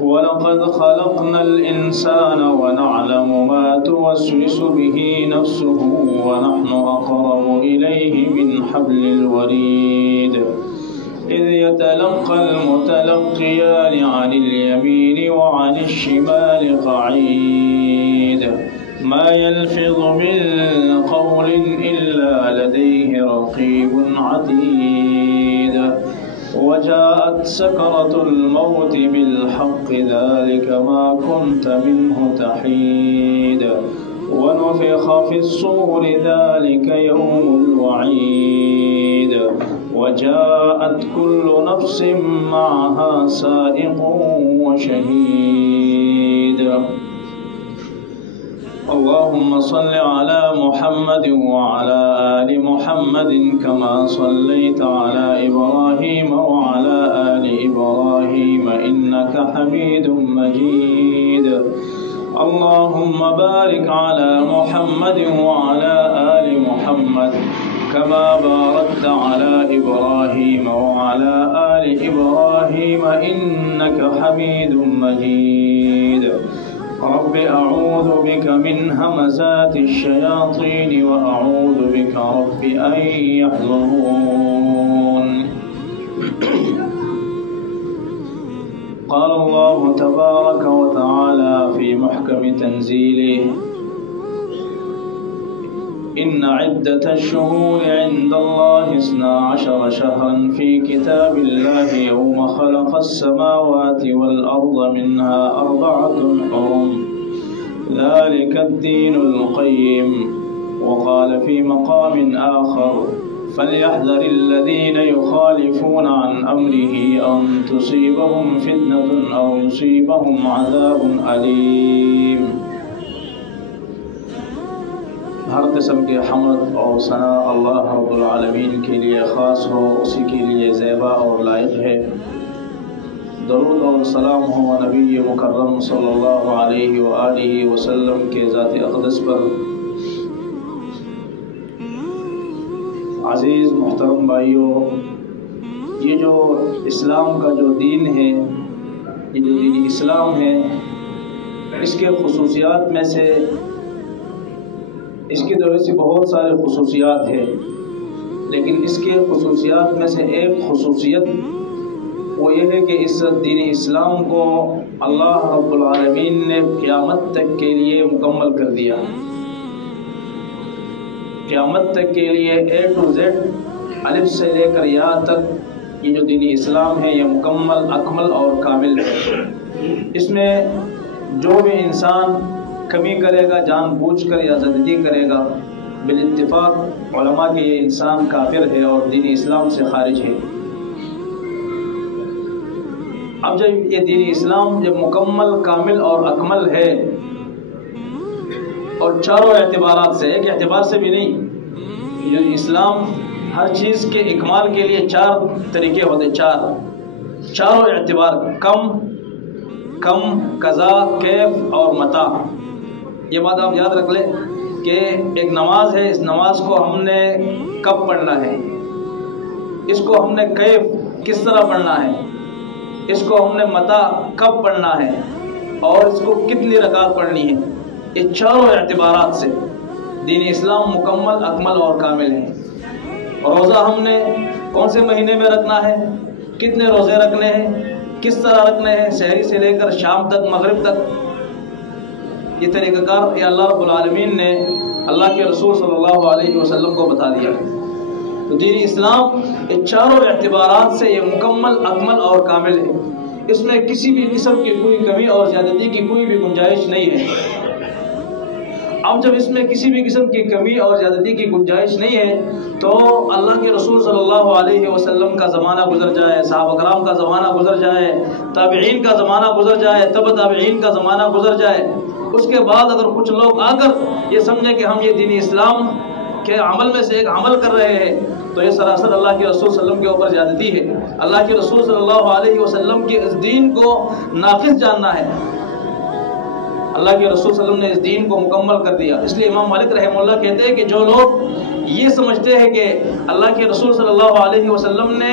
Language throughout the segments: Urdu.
وَلَقَدْ خَلَقْنَا الْإِنسَانَ وَنَعْلَمُ مَا تُوَسْوِسُ بِهِ نَفْسُهُ وَنَحْنُ أَقْرَبُ إِلَيْهِ مِنْ حَبْلِ الْوَرِيدِ إِذْ يَتَلَقَّى الْمُتَلَقِّيَانِ عَنِ الْيَمِينِ وَعَنِ الشِّمَالِ قَعِيدٌ مَا يَلْفِظُ مِنْ قَوْلٍ إِلَّا لَدَيْهِ رَقِيبٌ عَتِيدٌ وَجَاءَتْ سَكْرَةُ الْمَوْتِ بِالْحَقِّ ذَلِكَ مَا كُنْتَ مِنْهُ تَحِيدُ وَنُفِخَ فِي الصُّورِ ذَلِكَ يَوْمُ الْوَعِيدِ وَجَاءَتْ كُلُّ نَفْسٍ مَعَهَا سَائِقٌ وَشَهِيدٌ اللهم صل على محمد وعلى آل محمد كما صليت على إبراهيم وعلى آل إبراهيم إنك حميد مجيد اللهم بارك على محمد وعلى آل محمد كما باركت على إبراهيم وعلى آل إبراهيم إنك حميد مجيد رب أعوذ بك من همزات الشياطين وأعوذ بك رب أن يحضرون قال الله تبارك وتعالى في محكم تنزيله إن عدة الشهور عند الله 12 شهرا في كتاب الله يوم خلق السماوات والأرض منها 4 حرم ذلك الدين القيم وقال في مقام آخر فليحذر الذين يخالفون عن أمره أن تصيبهم فتنة أو يصيبهم عذاب أليم ہر قسم کے حمد اور ثنا اللہ رب العالمین کے لیے خاص ہو، اسی کے لیے زیبا اور لائق ہے۔ درود اور سلام ہو نبی مکرم صلی اللہ علیہ وآلہ وسلم کے ذات اقدس پر۔ عزیز محترم بھائیوں، یہ جو اسلام کا جو دین ہے، یہ جو دین اسلام ہے، اس کے خصوصیات میں سے اس کی طرف سے بہت سارے خصوصیات ہیں، لیکن اس کے خصوصیات میں سے ایک خصوصیت وہ یہ ہے کہ اس دین اسلام کو اللہ رب العالمین نے قیامت تک کے لیے مکمل کر دیا۔ قیامت تک کے لیے A to Z الف سے لے کر یا تک یہ جو دین اسلام ہے یہ مکمل، اکمل اور کامل ہے۔ اس میں جو بھی انسان کمی کرے گا، جان بوجھ کر یا زیادتی کرے گا، بالاتفاق علماء کے یہ انسان کافر ہے اور دین اسلام سے خارج ہے۔ اب جب یہ دین اسلام جب مکمل، کامل اور اکمل ہے اور چاروں اعتبارات سے، ایک اعتبار سے بھی نہیں، یہ اسلام ہر چیز کے اکمال کے لیے 4 طریقے ہوتے، چاروں اعتبار، کم، قضا، کیف اور متاع۔ یہ بات آپ یاد رکھ لیں کہ ایک نماز ہے، اس نماز کو ہم نے کب پڑھنا ہے، اس کو ہم نے کیف کس طرح پڑھنا ہے، اس کو ہم نے متاع کب پڑھنا ہے اور اس کو کتنی رکعت پڑھنی ہے۔ یہ چاروں اعتبارات سے دین اسلام مکمل، اکمل اور کامل ہے۔ روزہ ہم نے کون سے مہینے میں رکھنا ہے، کتنے روزے رکھنے ہیں، کس طرح رکھنے ہیں، سحری سے لے کر شام تک، مغرب تک، یہ طریقہ کار یہ اللہ رب العالمین نے اللہ کے رسول صلی اللہ علیہ وسلم کو بتا دیا۔ تو دین اسلام یہ چاروں اعتبارات سے یہ مکمل، اکمل اور کامل ہے۔ اس میں کسی بھی قسم کی کوئی کمی اور زیادتی کی کوئی بھی گنجائش نہیں ہے۔ اب جب اس میں کسی بھی قسم کی کمی اور زیادتی کی گنجائش نہیں ہے تو اللہ کے رسول صلی اللہ علیہ وسلم کا زمانہ گزر جائے، صحابہ کرام کا زمانہ گزر جائے، تابعین کا زمانہ گزر جائے، تبع تابعین کا زمانہ گزر جائے، اس کے بعد اگر کچھ لوگ آ کر یہ سمجھیں کہ ہم یہ دین اسلام کے عمل میں سے ایک عمل کر رہے ہیں تو یہ سراسر اللہ کے رسول صلی اللہ علیہ وسلم کے اوپر زیادتی ہے۔ اللہ کے رسول صلی اللہ علیہ وسلم کے اس دین کو ناقص جاننا ہے۔ اللہ کے رسول صلی اللہ علیہ وسلم نے اس دین کو مکمل کر دیا۔ اس لیے امام مالک رحمہ اللہ کہتے ہیں کہ جو لوگ یہ سمجھتے ہیں کہ اللہ کے رسول صلی اللہ علیہ وسلم نے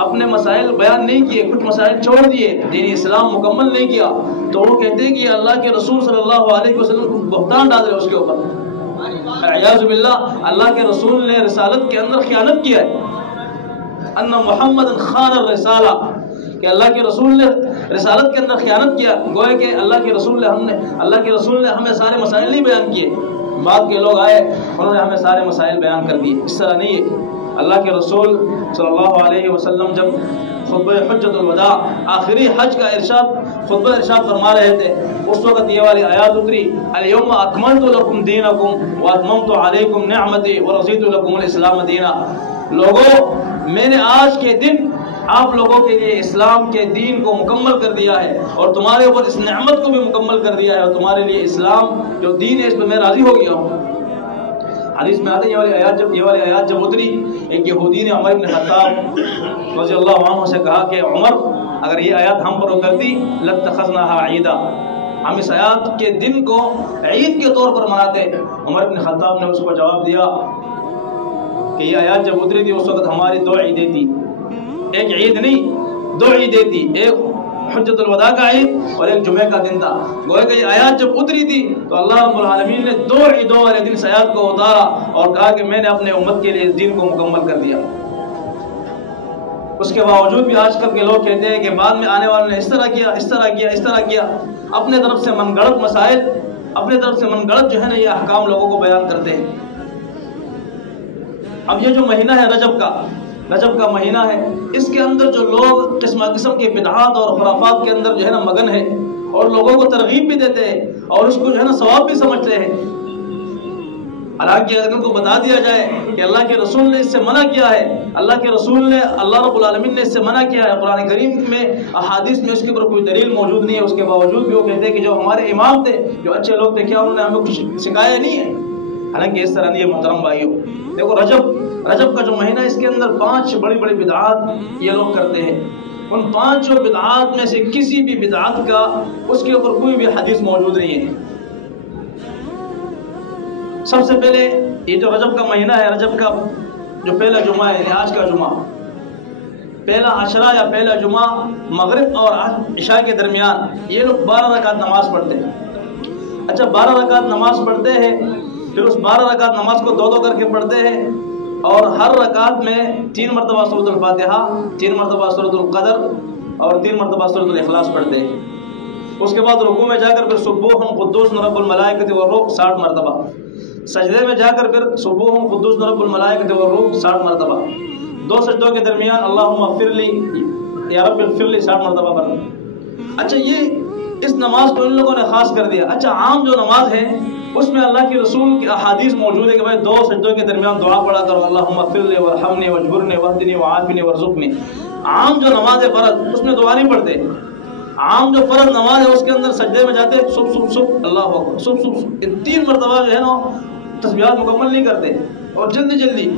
اپنے مسائل بیان نہیں کیے، کچھ مسائل چھوڑ دیے، دین اسلام مکمل نہیں کیا، تو وہ کہتے ہیں کہ یہ اللہ کے رسول صلی اللہ علیہ وسلم بہتان ڈال رہے اس کے اوپر، اعوذ باللہ، اللہ کے رسول نے رسالت کے اندر خیانت کیا ہے، ان محمد خان الرسالہ، کہ اللہ کے رسول نے رسالت کے اندر خیانت کیا، گویا کہ اللہ کے رسول نے ہمیں سارے مسائل نہیں بیان کیے، بعد کے لوگ آئے انہوں نے ہمیں سارے مسائل بیان کر دیے، اس طرح نہیں ہے۔ اللہ کے رسول صلی اللہ علیہ وسلم جب خطبہ حجۃ الوداع آخری حج کا خطبہ ارشاد فرما رہے تھے، اس وقت یہ والی آیات اتری، الیوم اکملت لکم دینکم واتممت علیکم نعمتی ورضیت لکم الاسلام دینا، لوگوں میں نے آج کے دن آپ لوگوں کے لیے اسلام کے دین کو مکمل کر دیا ہے اور تمہارے اوپر اس نعمت کو بھی مکمل کر دیا ہے، اور تمہارے لیے اسلام جو دین ہے اس پہ میں راضی ہو گیا ہوں۔ حدیث میں آتا ہے یہ والی آیات جب اتری، ایک یہودی نے عمر بن خطاب رضی اللہ عنہ سے کہا کہ عمر اگر یہ آیات ہم پر اترتی لاتخذناها عیدا، ہم اس آیات کے دن کو عید کے طور پر مناتے۔ عمر بن خطاب نے اس کو جواب دیا کہ یہ آیات جب اتری تھی اس وقت ہماری دو عیدیں تھی، ایک عید نہیں دو عیدیں تھی، ایک حجۃ الوداع کا عید اور ایک جمعہ کا دن تھا، گویا کہ یہ آیات جب اتری تھی تو اللہ رب العالمین نے دو عیدوں والے دن اس آیات کو اتارا اور کہا کہ میں نے اپنے امت کے لیے اس دین کو مکمل کر دیا۔ اس کے باوجود بھی آج کل کے لوگ کہتے ہیں کہ بعد میں آنے والوں نے اس طرح کیا، اپنے طرف سے من گڑت مسائل، اپنے طرف سے من گڑت جو ہے نا یہ احکام لوگوں کو بیان کرتے ہیں۔ اب یہ جو مہینہ ہے رجب کا مہینہ ہے، اس کے اندر جو لوگ قسم کی بدعات اور خرافات کے اندر جو ہے نا مگن ہے اور لوگوں کو ترغیب بھی دیتے ہیں اور اس کو جو ہے نا ثواب بھی سمجھتے ہیں، حالانکہ اگر ان کو بتا دیا جائے کہ اللہ کے رسول نے اس سے منع کیا ہے، اللہ رب العالمین نے اس سے منع کیا ہے، قرآن کریم میں احادیث میں اس کے اوپر کوئی دلیل موجود نہیں ہے، اس کے باوجود بھی وہ کہتے ہیں کہ جو ہمارے امام تھے، جو اچھے لوگ تھے، کیا انہوں نے ہمیں کچھ سکھایا نہیں ہے؟ حالانکہ اس طرح نہیں ہے محترم بھائیو۔ دیکھو رجب کا جو مہینہ، اس کے اندر 5 بڑی بدعات یہ لوگ کرتے ہیں، ان 5 بدعات میں سے کسی بھی بدعات کا اس کے اوپر کوئی بھی حدیث موجود نہیں ہے۔ سب سے پہلے یہ جو رجب کا مہینہ ہے، رجب کا جو پہلا جمعہ ہے، آج کا جمعہ، پہلا عشرہ یا پہلا جمعہ مغرب اور عشاء کے درمیان یہ لوگ 12 رکعت نماز پڑھتے ہیں۔ اچھا 12 رکعت نماز پڑھتے ہیں، پھر اس 12 رکعت نماز کو 2 کر کے پڑھتے ہیں اور ہر رکعت میں 3 مرتبہ سورۃ الفاتحہ، 3 مرتبہ سورۃ القدر اور 3 مرتبہ سورۃ الاخلاص پڑھتے ہیں۔ اس کے بعد رکوع میں جا کر پھر سبوح قدوس رب الملائکۃ والروح 60 مرتبہ، سجدے میں جا کر پھر سبوح قدوس رب الملائکۃ والروح 60 مرتبہ، 2 سجدوں کے درمیان اللہم اغفر لی یا رب اغفر لی 60 مرتبہ پڑھتے۔ اچھا یہ اس نماز کو ان لوگوں نے خاص کر دیا۔ اچھا عام جو نماز ہے اس میں اللہ کے رسول کی احادیث موجود ہے کہ بھائی 2 سجدوں کے درمیان دعا پڑھا کرو، اللہم اغفر لی وارحمنی واجبرنی واہدنی وعافنی وارزقنی۔ عام جو نماز ہے فرض، اس میں دعا نہیں پڑھتے۔ عام جو فرض نماز ہے اس کے اندر سجدے میں جاتے سب اللہ اکبر سب 3 مرتبہ جو ہے نا تسبیحات مکمل نہیں کرتے اور جلدی،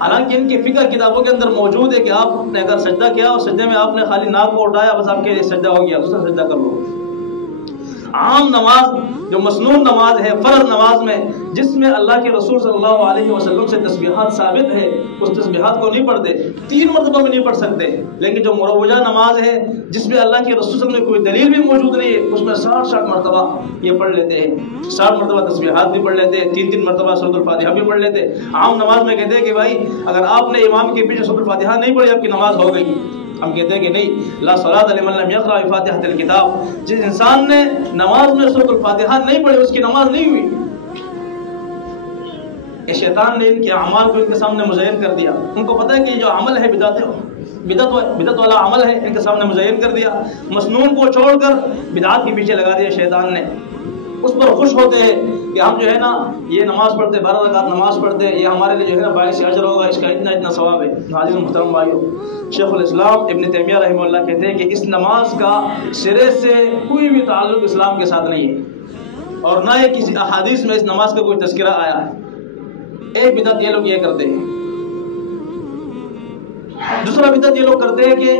حالانکہ ان کی فقہ کتابوں کے اندر موجود ہے کہ آپ نے اگر سجدہ کیا اور سجدے میں آپ نے خالی ناک کو اٹھایا بس آپ کے لیے سجدہ ہو گیا، دوسرا سجدہ کر لو۔ عام نماز جو مسنون نماز ہے، فرض نماز میں جس میں اللہ کے رسول صلی اللہ علیہ وسلم سے تسبیحات ثابت ہے، اس تسبیحات کو نہیں پڑھتے، 3 مرتبہ میں نہیں پڑھ سکتے۔ لیکن جو مروجہ نماز ہے جس میں اللہ کے رسول صلی اللہ علیہ وسلم میں کوئی دلیل بھی موجود نہیں ہے، اس میں 60 مرتبہ یہ پڑھ لیتے ہیں، 60 مرتبہ تسبیحات بھی پڑھ لیتے ہیں، 3 مرتبہ سورۃ الفاتحہ بھی پڑھ لیتے ہیں۔ عام نماز میں کہتے ہیں کہ بھائی اگر آپ نے امام کے پیچھے سورۃ الفاتحہ نہیں پڑھی آپ کی نماز ہو گئی۔ ہم کہتے ہیں کہ نہیں، لا صلاۃ لمن لم یقرأ بفاتحۃ الکتاب، جس انسان نے نماز میں سورۃ الفاتحہ نہیں پڑھی اس کی نماز نہیں ہوئی۔ یہ شیطان نے ان کے اعمال کو ان کے سامنے مزین کر دیا، ان کو پتہ ہے کہ جو عمل ہے بدعت والا عمل ہے، ان کے سامنے مزین کر دیا، مسنون کو چھوڑ کر بدعات کے پیچھے لگا دیا شیطان نے۔ اس پر خوش ہوتے ہیں کہ ہم جو ہے نا یہ نماز پڑھتے، 12 رکعت نماز پڑھتے، یہ ہمارے لیے جو ہے نا باعث اجر ہوگا، اس کا اتنا ثواب ہے۔ عزیز محترم بھائیو، شیخ الاسلام ابن تیمیہ رحمہ اللہ کہتے ہیں کہ اس نماز کا سرے سے کوئی بھی تعلق اسلام کے ساتھ نہیں ہے اور نہ یہ کسی احادیث میں اس نماز کا کوئی تذکرہ آیا ہے۔ ایک بدعت یہ لوگ یہ کرتے ہیں۔ دوسرا بدعت یہ لوگ کرتے ہیں کہ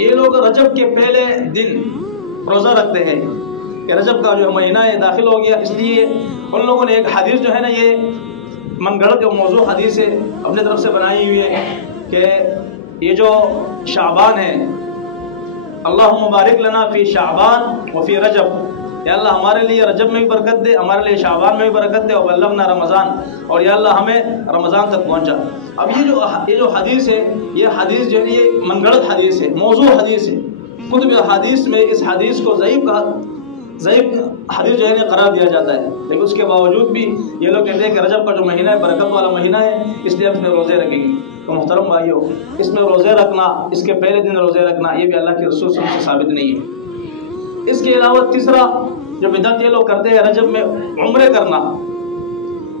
یہ لوگ رجب کے پہلے دن روزہ رکھتے ہیں کہ رجب کا جو مہینہ ہے داخل ہو گیا، اس لیے ان لوگوں نے ایک حدیث جو ہے نا یہ من گھڑت جو موضوع حدیث ہے اپنے طرف سے بنائی ہوئی ہے کہ یہ جو شعبان ہے، اللہم بارک لنا فی شعبان وفی رجب، یا اللہ ہمارے لیے رجب میں بھی برکت دے، ہمارے لیے شعبان میں بھی برکت دے، اور بلغنا رمضان، اور یا اللہ ہمیں رمضان تک پہنچا۔ اب یہ جو حدیث ہے، یہ حدیث جو ہے یہ منگڑت حدیث ہے، موضوع حدیث ہے۔ کتب حدیث میں اس حدیث کو ضعیف حدیث جو ہے قرار دیا جاتا ہے، لیکن اس کے باوجود بھی یہ لوگ کہتے ہیں کہ رجب کا جو مہینہ ہے برکت والا مہینہ ہے، اس لیے ہم اس میں روزے رکھیں گے۔ تو محترم بھائیو، اس میں روزے رکھنا، اس کے پہلے دن روزے رکھنا، یہ بھی اللہ کے رسول صلی اللہ علیہ وسلم سے ثابت نہیں ہے۔ اس کے علاوہ تیسرا جو بدعت یہ لوگ کرتے ہیں رجب میں عمرے کرنا،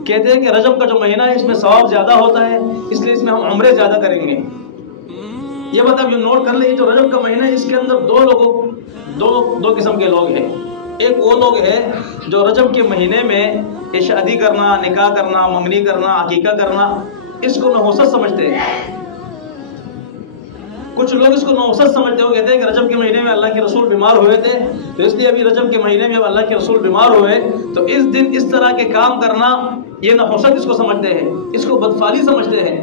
کہتے ہیں کہ رجب کا جو مہینہ ہے اس میں ثواب زیادہ ہوتا ہے، اس لیے اس میں ہم عمرے زیادہ کریں گے۔ یہ بات آپ نوٹ کر لیں، جو رجب کا مہینہ ہے اس کے اندر دو قسم کے لوگ ہیں۔ ایک وہ لوگ ہیں جو رجب کے مہینے میں شادی کرنا، نکاح کرنا، منگنی کرنا، عقیقہ کرنا اس کو نحوست سمجھتے ہیں۔ کچھ لوگ اس کو نحوست سمجھتے ہو، کہتے ہیں کہ رجب کے مہینے میں اللہ کے رسول بیمار ہوئے تھے، تو اس لیے ابھی رجب کے مہینے میں اللہ کے رسول بیمار ہوئے تو اس دن اس طرح کے کام کرنا، یہ نحوست اس کو سمجھتے ہیں، اس کو بدفعلی سمجھتے ہیں۔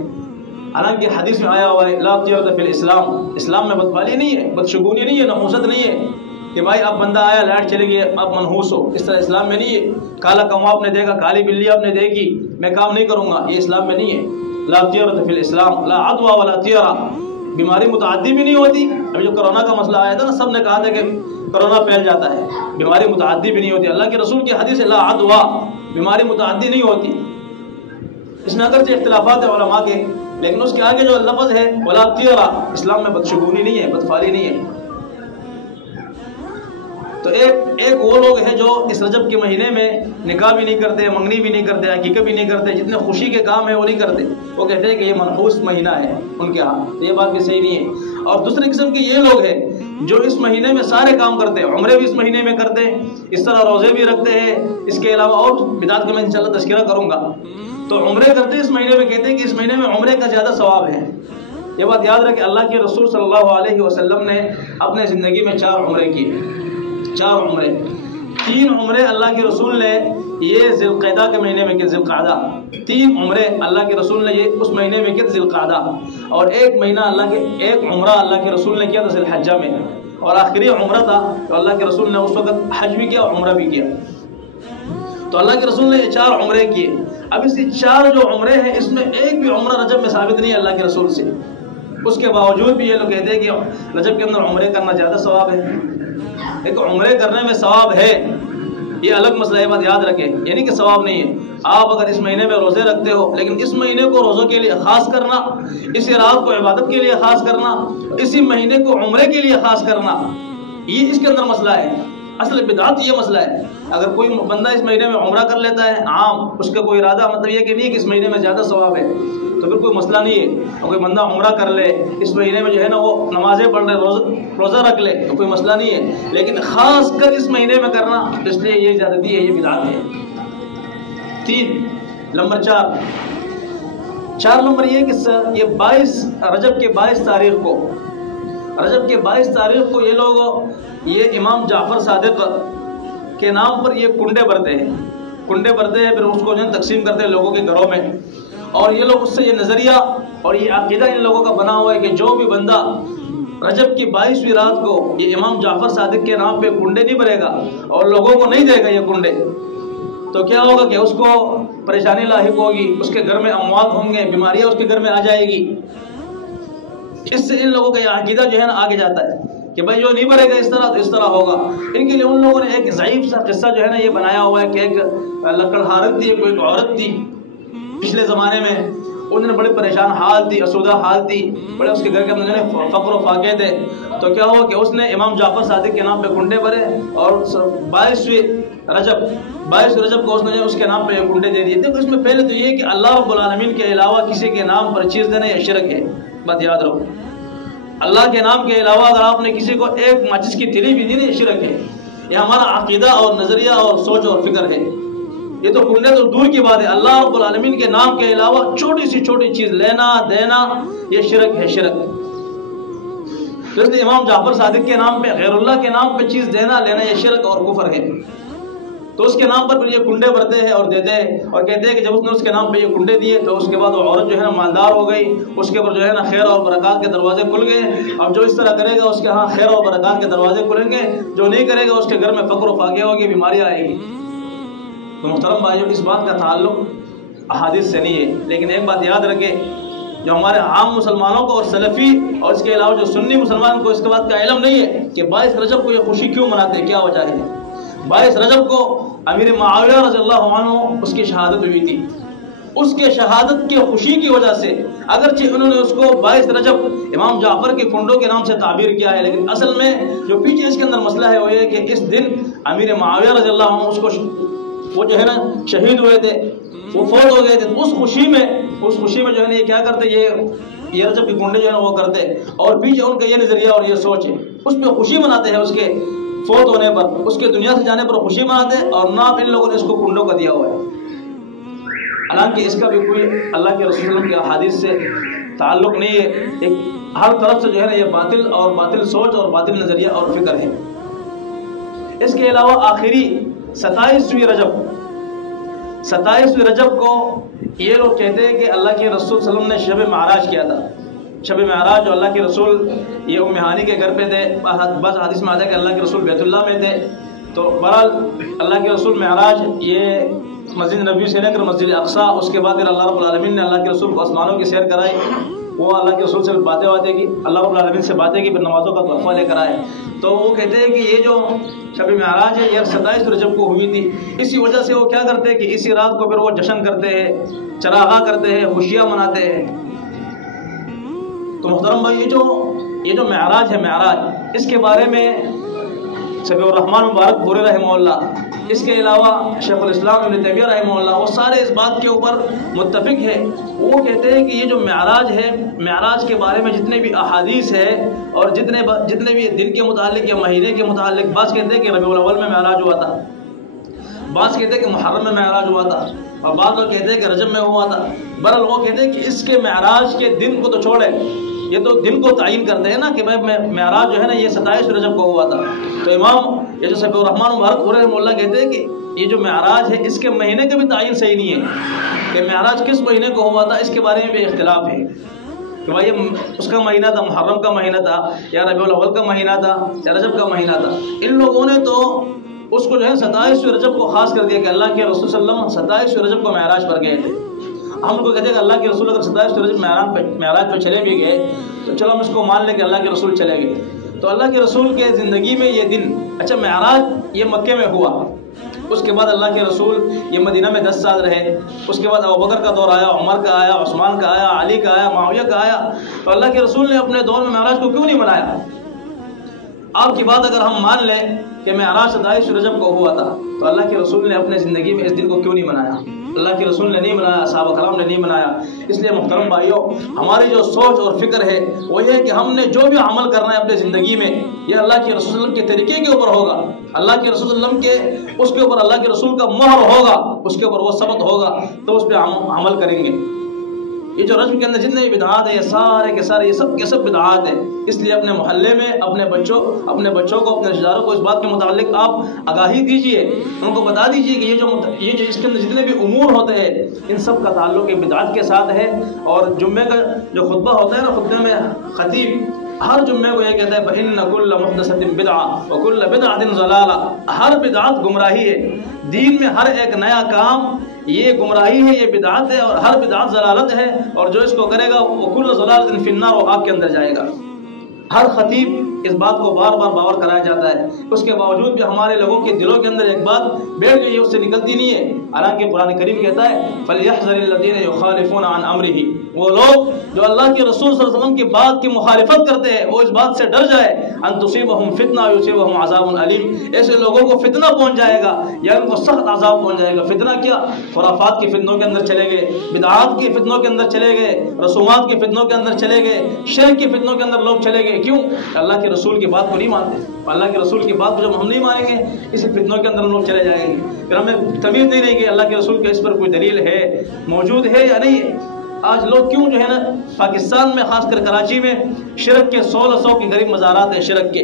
حالانکہ حدیث میں آیا ہوا ہے لا طیرۃ فی الاسلام، اسلام میں بدفعلی نہیں ہے، بدشگونی نہیں ہے، نحوست نہیں ہے کہ بھائی اب بندہ آیا لائٹ چلی گئی اب منحوس ہو، اس طرح اسلام میں نہیں ہے۔ کالا کوا آپ نے دیکھا، کالی بلی آپ نے دیکھی، میں کام نہیں کروں گا، یہ اسلام میں نہیں ہے۔ لا طیرۃ فی الاسلام، لا عدوى ولا طیرہ، بیماری متعدی بھی نہیں ہوتی۔ ابھی جو کرونا کا مسئلہ آیا تھا نا، سب نے کہا تھا کہ کرونا پھیل جاتا ہے، بیماری متعدی بھی نہیں ہوتی۔ اللہ کے رسول کی حدیث لا عدوى، بیماری متعدی نہیں ہوتی۔ اس میں اگرچہ اختلافات ہیں علماء کے، لیکن اس کے آگے جو لفظ ہے ولا طیرہ، اسلام میں بدشگونی نہیں ہے، بدفعلی نہیں ہے۔ تو ایک وہ لوگ ہیں جو اس رجب کے مہینے میں نکاح بھی نہیں کرتے، منگنی بھی نہیں کرتے، عقیقہ بھی نہیں کرتے، جتنے خوشی کے کام ہیں وہ نہیں کرتے، وہ کہتے ہیں کہ یہ منحوس مہینہ ہے ان کے ہاں، یہ بات بھی صحیح نہیں ہے۔ اور دوسرے قسم کے یہ لوگ ہیں جو اس مہینے میں سارے کام کرتے ہیں، عمرے بھی اس مہینے میں کرتے ہیں، اس طرح روزے بھی رکھتے ہیں، اس کے علاوہ اور بدعات کا میں انشاءاللہ تذکرہ کروں گا۔ تو عمرے کرتے ہیں اس مہینے میں، کہتے ہیں کہ اس مہینے میں عمرے کا زیادہ ثواب ہے۔ یہ بات یاد رکھیں، اللہ کے رسول صلی اللہ علیہ وسلم نے اپنے زندگی میں 4 عمرے کیے، 4 عمرے۔ 3 عمرے اللہ کے رسول نے یہ ذی القعدہ کے مہینے میں کیے، ذی القعدہ 3 عمرے اللہ کے رسول نے یہ اس مہینے میں کیے ذی القعدہ، اور ایک عمرہ اللہ کے رسول نے کیا تھا ذی الحجہ میں، اور آخری عمرہ تھا تو اللہ کے رسول نے اس وقت حج بھی کیا اور عمرہ بھی کیا۔ تو اللہ کے رسول نے یہ 4 عمرے کیے۔ اب اس 4 جو عمرے ہیں اس میں ایک بھی عمرہ رجب میں ثابت نہیں ہے اللہ کے رسول سے، اس کے باوجود بھی یہ لوگ کہتے ہیں کہ رجب کے اندر عمرے کرنا زیادہ ثواب ہے۔ ایک عمرے کرنے میں ثواب ہے، یہ الگ مسئلہ ہے، بات یاد رکھیں، یعنی کہ ثواب نہیں ہے۔ آپ اگر اس مہینے میں روزے رکھتے ہو، لیکن اس مہینے کو روزوں کے لیے خاص کرنا، اسی رات کو عبادت کے لیے خاص کرنا، اسی مہینے کو عمرے کے لیے خاص کرنا، یہ اس کے اندر مسئلہ ہے۔ اصل بدعت یہ مسئلہ ہے۔ اگر کوئی بندہ اس مہینے میں عمرہ کر لیتا ہے عام، اس کا کوئی ارادہ مطلب یہ کہ نہیں کہ اس مہینے میں زیادہ ثواب ہے، تو پھر کوئی مسئلہ نہیں ہے۔ اور کوئی بندہ عمرہ کر لے اس مہینے میں جو ہے نا وہ نمازیں پڑھ لے، روزہ رکھ لے، تو کوئی مسئلہ نہیں ہے، لیکن خاص کر اس مہینے میں کرنا، اس لیے یہ زیادتی ہے، یہ بدعت ہے۔ 3 نمبر 4 نمبر یہ کہ یہ 22 رجب کے 22 تاریخ کو، رجب کے 22 تاریخ کو یہ لوگ یہ امام جعفر صادق کے نام پر یہ کنڈے بھرتے ہیں، پھر اس کو جو تقسیم کرتے ہیں لوگوں کے گھروں میں، اور یہ لوگ اس سے یہ نظریہ اور یہ عقیدہ ان لوگوں کا بنا ہوا ہے کہ جو بھی بندہ رجب کی 22ویں رات کو یہ امام جعفر صادق کے نام پہ کنڈے نہیں بھرے گا اور لوگوں کو نہیں دے گا یہ کنڈے، تو کیا ہوگا کہ اس کو پریشانی لاحق ہوگی، اس کے گھر میں اموات ہوں گے، بیماریاں اس کے گھر میں آ جائے گی۔ اس سے ان لوگوں کا یہ عقیدہ جو ہے نا آگے جاتا ہے کہ بھائی جو نہیں بھرے گا اس طرح تو اس طرح ہوگا۔ ان کے لیے ان لوگوں نے ایک ضعیف سا قصہ جو ہے نا یہ بنایا ہوا ہے کہ ایک لکڑہارن تھی، کوئی عورت تھی پچھلے زمانے میں، انہوں نے بڑے پریشان حال تھی، اسودہ حال تھی، بڑے اس کے گھر کے اندر فقر و فاقے تھے، تو کیا ہوا کہ اس نے امام جعفر صادق کے نام پہ کنڈے بھرے اور 22 رجب کو اس نے اس کے نام پہ کنڈے دے دیے۔ دیکھو اس میں پہلے تو یہ کہ اللہ رب العالمین کے علاوہ کسی کے نام پر چیز دینا یہ شرک ہے، بات یاد رکھو۔ اللہ کے نام کے علاوہ اگر آپ نے کسی کو ایک ماچس کی تلی بھی دی نا یہ شرک ہے۔ یہ ہمارا عقیدہ اور نظریہ اور سوچ اور فکر ہے، یہ تو کنڈے تو دور کی بات ہے، اللہ رب العالمین کے نام کے علاوہ چھوٹی سی چھوٹی چیز لینا دینا یہ شرک ہے، شرک۔ تو اس لیے امام جعفر صادق کے نام پہ غیر اللہ کے نام پہ چیز دینا لینا یہ شرک اور کفر ہے۔ تو اس کے نام پر یہ کنڈے بھرتے ہیں اور دیتے ہیں اور کہتے ہیں کہ جب اس نے اس کے نام پہ یہ کنڈے دیے تو اس کے بعد وہ عورت جو ہے نا مالدار ہو گئی، اس کے اوپر جو ہے نا خیر اور برکات کے دروازے کھل گئے۔ اب جو اس طرح کرے گا اس کے ہاں خیر اور برکات کے دروازے کھلیں گے، جو نہیں کرے گا اس کے گھر میں فقر و فاقہ ہوگی، بیماری آئے گی۔ تو محترم بھائیو، اس بات کا تعلق احادیث سے نہیں ہے، لیکن ایک بات یاد رکھے، جو ہمارے عام مسلمانوں کو اور سلفی اور اس کے علاوہ جو سنی مسلمان کو اس کے بات کا علم نہیں ہے کہ 22 رجب کو یہ خوشی کیوں مناتے ہیں، کیا وجہ ہے۔ 22 رجب کو امیر معاویہ رضی اللہ عنہ اس کی شہادت ہوئی تھی، اس کے شہادت کی خوشی کی وجہ سے اگرچہ انہوں نے اس کو 22 رجب امام جعفر کے کنڈوں کے نام سے تعبیر کیا ہے، لیکن اصل میں جو پیچھے اس کے اندر مسئلہ ہے وہ یہ کہ اس دن امیر معاویہ رضی اللہ عنہ اس کو وہ جو ہے نا شہید ہوئے تھے، وہ فوت ہو گئے تھے۔ اس خوشی میں جو ہے نا یہ کیا کرتے، یہ رجب کے کنڈے جو ہے نا وہ کرتے، اور پیچھے ان کا یہ نظریہ اور یہ سوچ ہے، اس پہ خوشی مناتے ہیں، اس کے فوت ہونے پر، اس کے دنیا سے جانے پر خوشی مناتے ہیں، اور نام ان لوگوں نے اس کو کنڈوں کا دیا ہوا ہے۔ حالانکہ اس کا بھی کوئی اللہ کے رسول وسلم کے احادیث سے تعلق نہیں ہے، ایک ہر طرف سے جو ہے نا یہ باطل سوچ اور باطل نظریہ اور فکر ہے۔ اس کے علاوہ آخری 27ویں رجب کو یہ لوگ کہتے ہیں کہ اللہ کے رسول صلی اللہ علیہ وسلم نے شب معراج کیا تھا۔ شب معراج جو اللہ کے رسول یہ ام ہانی کے گھر پہ تھے، بس حدیث میں آتا ہے کہ اللہ کے رسول بیت اللہ میں تھے، تو بہرحال اللہ کے رسول معراج یہ مسجد نبوی سے لے کر مسجد اقصی، اس کے بعد پھر اللہ رب العالمین نے اللہ کے رسول کو آسمانوں کی سیر کرائی، وہ اللہ کے رسول سے باتیں کی، اللہ رب العالمین سے باتیں کی، پھر نمازوں کا تحفہ لے کر آئے۔ تو وہ کہتے ہیں کہ یہ جو شب معراج ہے یہ 27 رجب کو ہوئی تھی، اسی وجہ سے وہ کیا کرتے ہیں کہ اسی رات کو پھر وہ جشن کرتے ہیں، چراغاں کرتے ہیں، خوشیاں مناتے ہیں۔ تو محترم بھائی، یہ جو معراج ہے، معراج اس کے بارے میں سبیع الرحمن مبارک پوری رحمہ اللہ، اس کے علاوہ شیخ الاسلام ابن تیمیہ رحمہ اللہ، وہ سارے اس بات کے اوپر متفق ہے۔ وہ کہتے ہیں کہ یہ جو معراج ہے، معراج کے بارے میں جتنے بھی احادیث ہے اور جتنے بھی دن کے متعلق یا مہینے کے متعلق، بعض کہتے ہیں کہ ربیع الاول میں معراج ہوا تھا، بعض کہتے ہیں کہ محرم میں معراج ہوا تھا، اور بعض لوگ کہتے ہیں کہ رجب میں ہوا تھا۔ بہرحال وہ کہتے ہیں کہ اس کے معراج کے دن کو تو چھوڑے، یہ تو دن کو تعین کرتے ہیں نا کہ بھائی معراج جو ہے نا یہ 27 رجب کو ہوا تھا۔ تو امام یہ جو سبیع الرحمن مبارک پورے رحمہ اللہ کہتے ہیں کہ یہ جو معراج ہے اس کے مہینے کا بھی تعین صحیح نہیں ہے کہ معراج کس مہینے کو ہوا تھا، اس کے بارے میں بھی اختلاف ہے کہ بھائی اس کا مہینہ تھا، محرم کا مہینہ تھا، یا ربیع الاول کا مہینہ تھا، یا رجب کا مہینہ تھا۔ ان لوگوں نے تو اس کو جو ہے 27 رجب کو خاص کر دیا کہ اللہ کے رسول صلی اللہ علیہ وسلم 27 رجب کو معراج پر گئے تھے۔ ہم کو کہتے ہیں کہ اللہ کے رسول اگر 27 رجب معراج پہ چلے بھی گئے تو چلو ہم اس کو مان لیں کہ اللہ کے رسول چلے گئے۔ تو اللہ کے رسول کے زندگی میں یہ دن، اچھا معراج یہ مکے میں ہوا، اس کے بعد اللہ کے رسول یہ مدینہ میں 10 سال رہے، اس کے بعد ابوبکر کا دور آیا، عمر کا آیا، عثمان کا آیا، علی کا آیا، معاویہ کا آیا۔ تو اللہ کے رسول نے اپنے دور میں معراج کو کیوں نہیں منایا؟ آپ کی بات اگر ہم مان لیں کہ معراج 27 رجب کو ہوا تھا تو اللہ کے رسول نے اپنے زندگی میں اس دن کو کیوں نہیں منایا؟ اللہ کے رسول نے نہیں منایا، صحابہ کرام نے نہیں منایا۔ اس لیے محترم بھائیوں، ہماری جو سوچ اور فکر ہے وہ یہ ہے کہ ہم نے جو بھی عمل کرنا ہے اپنے زندگی میں یہ اللہ کے رسول صلی اللہ علیہ وسلم کے طریقے کے اوپر ہوگا، اللہ کے رسول صلی اللہ علیہ وسلم کے اس کے اوپر اللہ کے رسول کا مہر ہوگا، اس کے اوپر وہ ثبت ہوگا تو اس پہ عمل کریں گے۔ یہ جو رجب کے اندر جتنے بھی بدعات ہیں یہ سارے کے سارے یہ سب کے سب بدعات ہیں۔ اس لیے اپنے محلے میں اپنے بچوں کو، اپنے رشتہ داروں کو اس بات کے متعلق آپ آگاہی دیجئے، ان کو بتا دیجئے کہ یہ جو اس کے اندر جتنے بھی امور ہوتے ہیں ان سب کا تعلق بدعات کے ساتھ ہے۔ اور جمعے کا جو خطبہ ہوتا ہے نا، خطبے میں خطیب ہر جمعے کو یہ کہتا ہے فَإِنَّ كُلَّ مُحْدَثَةٍ بِدْعَةٍ وَكُلَّ بِدْعَةٍ ضَلَالَةٍ، ہر بدعت گمراہی ہے، دین میں ہر ایک نیا کام یہ گمراہی ہے، یہ بدعت ہے، اور ہر بدعت ضلالت ہے، اور جو اس کو کرے گا وہ کل ضلالت فی النار، وہ آگ کے اندر جائے گا۔ ہر خطیب اس بات کو بار بار باور کرایا جاتا ہے، اس کے باوجود بھی ہمارے لوگوں کے دلوں کے اندر ایک بات بیٹھ گئی ہے، اس سے نکلتی نہیں ہے۔ حالانکہ قرآن کریم کہتا ہے فَلْيَحْذَرِ الَّذِينَ يُخَالِفُونَ عَنْ أَمْرِهِ، وہ لوگ جو اللہ کے رسول صلی اللہ علیہ وسلم کی بات کی مخالفت کرتے ہیں وہ اس بات سے ڈر جائے ان تصیبہم فتنہ یصیبہم عذاب علیم، ایسے لوگوں کو فتنہ پہنچ جائے گا یا ان کو سخت عذاب پہنچ جائے گا۔ فتنہ کیا؟ خرافات کے فتنوں کے اندر چلے گئے، بدعات کے فتنوں کے اندر چلے گئے، رسومات کے فتنوں کے اندر چلے گئے، شرک کے فتنوں کے اندر لوگ چلے گئے۔ کیوں؟ اللہ کے رسول کی بات کو نہیں مانتے۔ اللہ کے رسول کی بات کو جب ہم نہیں مانیں گے اسی فتنوں کے اندر ہم لوگ چلے جائیں گے، پھر ہمیں تمیز نہیں رہے گی اللہ کے رسول کے اس پر کوئی دلیل ہے، موجود ہے یا نہیں ہے۔ آج لوگ کیوں جو ہے نا پاکستان میں خاص کر کراچی میں شرک کے 1600 کے قریب مزارات ہیں، شرک کے